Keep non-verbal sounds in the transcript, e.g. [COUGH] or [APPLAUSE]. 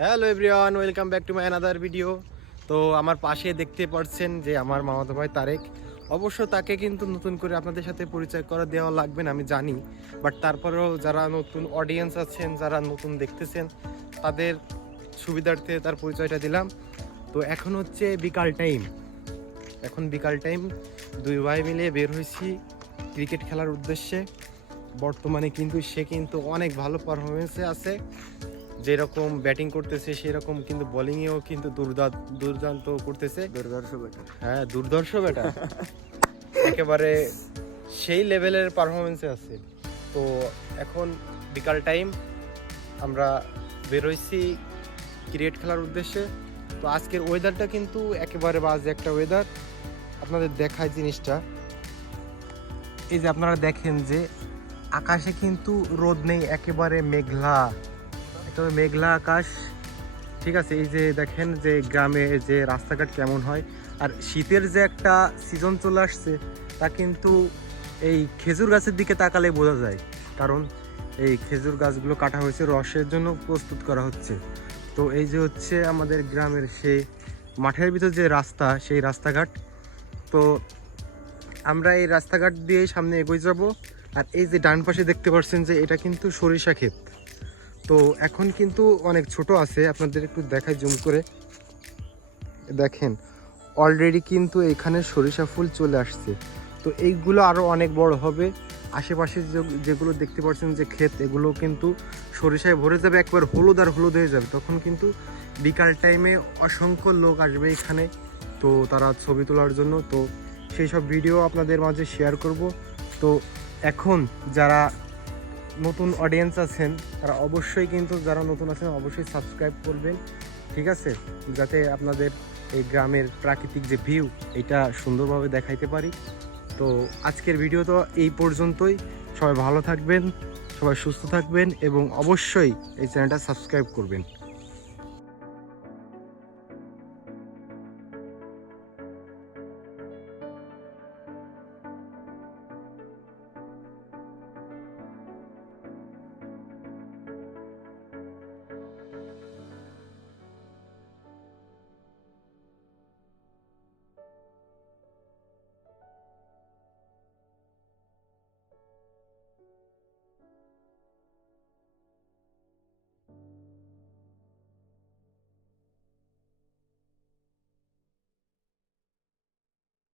Hello everyone welcome back to my another video তো আমার পাশে দেখতে পাচ্ছেন যে আমার মামাতো ভাই তারেক। অবশ্য তাকে কিন্তু নতুন করে আপনাদের সাথে পরিচয় করা দেওয়া লাগবে না, আমি জানি। বাট তারপরেও যারা নতুন অডিয়েন্স আছেন, যারা নতুন দেখতেছেন, তাদের সুবিধার্থে তার পরিচয়টা দিলাম। তো এখন হচ্ছে বিকাল টাইম এখন বিকাল টাইম দুই ভাই মিলে বের হয়েছি ক্রিকেট খেলার উদ্দেশ্যে। বর্তমানে কিন্তু সে কিন্তু অনেক ভালো পারফরমেন্সে আছে। যেরকম ব্যাটিং করতেছে সেরকম কিন্তু বোলিংয়েও কিন্তু দুর্দান্ত দুর্দান্ত করতেছে। দুর্দর্শ বেটা হ্যাঁ দুর্ধর্ষ ব্যাটা [LAUGHS] একেবারে সেই লেভেলের পারফরমেন্সে আছে। তো এখন বিকাল টাইম আমরা বেরোইছি ক্রিকেট খেলার উদ্দেশ্যে। তো আজকের ওয়েদারটা কিন্তু একেবারে বাজে একটা ওয়েদার আপনাদের দেখায় জিনিসটা। এই যে আপনারা দেখেন যে আকাশে কিন্তু রোদ নেই একেবারে মেঘলা। একেবারে মেঘলা আকাশ। ঠিক আছে, এই যে দেখেন যে গ্রামে যে রাস্তাঘাট কেমন হয়। আর শীতের যে একটা সিজন চলে আসছে, তা কিন্তু এই খেজুর গাছের দিকে তাকালে বোঝা যায়। কারণ এই খেজুর গাছগুলো কাটা হয়েছে, রসের জন্য প্রস্তুত করা হচ্ছে। তো এই যে হচ্ছে আমাদের গ্রামের সেই মাঠের ভিতর যে রাস্তা, সেই রাস্তাঘাট। তো আমরা এই রাস্তাঘাট দিয়ে সামনে এগোই যাব। আর এই যে ডান পাশে দেখতে পাচ্ছেন যে এটা কিন্তু সরিষা ক্ষেত। তো এখন কিন্তু অনেক ছোট আছে, আপনাদের একটু দেখাই জুম করে। দেখেন অলরেডি কিন্তু এখানে সরিষা ফুল চলে আসছে। তো এইগুলো আরও অনেক বড় হবে। আশেপাশে যেগুলো দেখতে পাচ্ছেন যে ক্ষেত, এগুলো কিন্তু সরিষায় ভরে যাবে, একবার হলুদ আর হলুদ হয়ে যাবে। তখন কিন্তু বিকাল টাইমে অসংখ্য লোক আসবে এখানে, তো তারা ছবি তোলার জন্য। তো সেই সব ভিডিও আপনাদের মাঝে শেয়ার করব। তো এখন যারা নতুন অডিয়েন্স আছেন, তারা অবশ্যই কিন্তু যারা নতুন আছেন, অবশ্যই সাবস্ক্রাইব করবেন, ঠিক আছে? যাতে আপনাদের এই গ্রামের প্রাকৃতিক যে ভিউ এটা সুন্দরভাবে দেখাইতে পারি। তো আজকের ভিডিও তো এই পর্যন্তই। সবাই ভালো থাকবেন, সবাই সুস্থ থাকবেন, এবং অবশ্যই এই চ্যানেলটা সাবস্ক্রাইব করবেন।